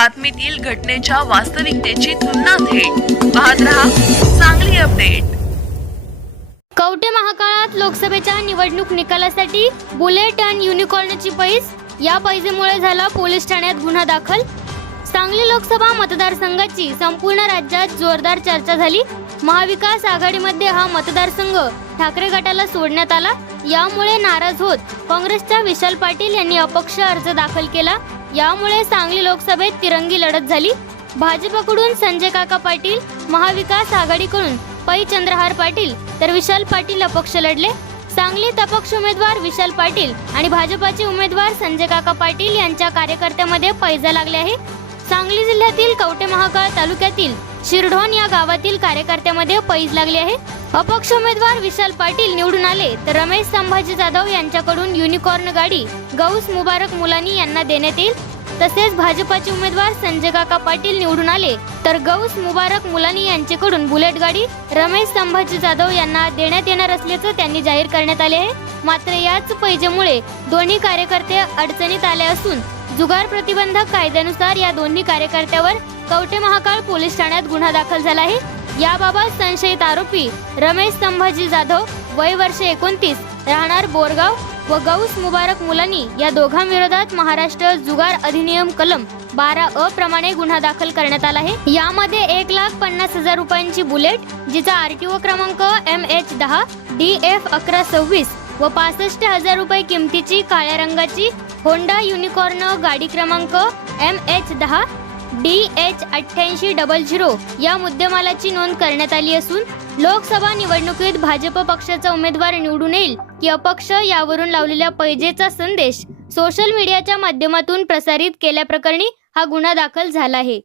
बातमीतील घटनेच्या वास्तविकतेची तुलना थेट पाहत रहा चांगली अपडेट. कवठे महाकाळात लोकसभेच्या निवडणूक निकालासाठी बुलेट आणि युनिकॉर्नची पैस या पैजेमुळे झाला पोलीस ठाण्यात गुन्हा दाखल. सांगली लोकसभा मतदारसंघाची संपूर्ण राज्यात जोरदार चर्चा झाली. महाविकास आघाडीमध्ये हा मतदारसंघ ठाकरे गटाला सोडण्यात आला. यामुळे नाराज होत काँग्रेसच्या विशाल पाटील यांनी अपक्ष अर्ज दाखल केला. यामुळे सांगली लोकसभेत तिरंगी लढत झाली. भाजपकडून संजय काका पाटील महाविकास आघाडीकडून पै चंद्रहार पाटील तर विशाल पाटील अपक्ष लढले. सांगलीत अपक्ष उमेदवार विशाल पाटील आणि भाजपाचे उमेदवार संजय काका पाटील यांच्या कार्यकर्त्यामध्ये पैजा लागले आहे. सांगली जिल्ह्यातील कवटे महाकाळ तालुक्यातील शिरढोण या गावातील कार्यकर्त्यामध्ये पैज लागली आहे. अपक्ष उमेदवार विशाल पाटील निवडून आले तर रमेश संभाजी जाधव यांच्याकडून युनिकॉर्न गाडी गौस मुबारक मुलानी यांना देण्यात येईल. तसेच भाजपाचे उमेदवार संजय काका पाटील निवडून आले तर गौस मुबारक मुलानी यांच्याकडून बुलेट गाडी रमेश संभाजी जाधव यांना देण्यात येणार असल्याचं त्यांनी जाहीर करण्यात आले आहे. मात्र याच पैजेमुळे दोन्ही कार्यकर्ते अडचणीत आले असून जुगार प्रतिबंधक कायद्यानुसार या दोन्ही कार्यकर्त्यावर कवठे महाकाळ पोलीस ठाण्यात गुन्हा दाखल झाला आहे. याबाबत संशयित आरोपी रमेश संभाजी जाधव वय वर्ष एकोणतीस राहणार बोरगाव व गौस मुबारक मुलानी या दोघांविरोधात महाराष्ट्र जुगार अधिनियम कलम बारा अ प्रमाणे गुन्हा दाखल करण्यात आला आहे. यामध्ये एक लाख पन्नास हजार रुपयांची बुलेट जिचा आरटीओ क्रमांक एम एच दहा डी एफ अकरा सव्वीस व पासष्ट हजार रुपये किमतीची काळ्या रंगाची होंडा युनिकॉर्न गाडी क्रमांक एम एच दहा डी एच अठ्ठ्याऐंशी डबल झिरो या मुद्देमालाची नोंद करण्यात आली असून लोकसभा निवडणुकीत भाजप पक्षाचा उमेदवार निवडून येईल की अपक्ष यावरून लावलेल्या पैजेचा संदेश सोशल मीडियाच्या माध्यमातून प्रसारित केल्याप्रकरणी हा गुन्हा दाखल झाला आहे.